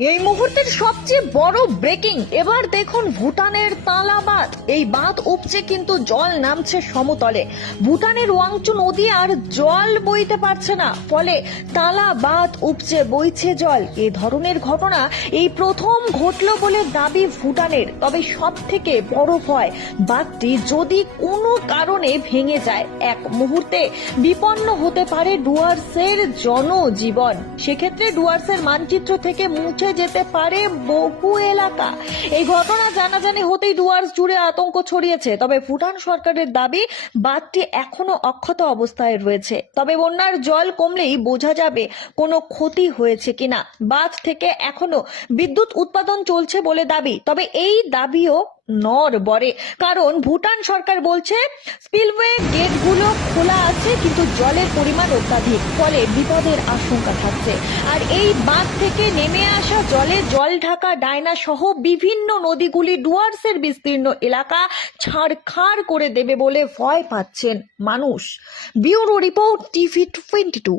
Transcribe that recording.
এই মুহূর্তের সবচেয়ে বড় ব্রেকিং, এবার দেখুন ভুটানের তালা বাঁধ। এই বাঁধ উপচে কিন্তু জল নামছে সমতলে। ভুটানের ওয়াংচু নদী আর জল বইতে পারছে না, ফলে তালা বাঁধ উপচে বইছে জল। এই ধরনের ঘটনা এই প্রথম ঘটলো বলে দাবি ভুটানের। তবে সব থেকে বড় ভয়, বাঁধটি যদি কোনো কারণে ভেঙে যায়, এক মুহূর্তে বিপন্ন হতে পারে ডুয়ার্সের জনজীবন। সেক্ষেত্রে ডুয়ার্সের মানচিত্র থেকে মুছে যেতে পারে বহু এলাকা। এই ঘটনা জানাজানি হতেই ডুয়ার্স জুড়ে আতঙ্ক ছড়িয়েছে। তবে ভুটান সরকারের দাবি, বাঁধটি এখনো অক্ষত অবস্থায় রয়েছে। তবে বন্যার জল কমলেই বোঝা যাবে কোনো ক্ষতি হয়েছে কিনা। বাঁধ থেকে এখনো বিদ্যুৎ উৎপাদন চলছে বলে দাবি। তবে এই দাবিও নড়বড়ে, কারণ ভুটান সরকার বলছে স্পিলওয়ে গেটগুলো খোলা আছে, কিন্তু জলের পরিমাণ অত্যাধিক, ফলে বিপদের আশঙ্কা থাকছে। আর এই বাঁধ থেকে নেমে আসা জলে জল ঢাকা ডায়না সহ বিভিন্ন নদীগুলি ডুয়ার্সের বিস্তীর্ণ এলাকা ছাড়খাড় করে দেবে বলে ভয় পাচ্ছেন মানুষ। Bureau report, TV 22।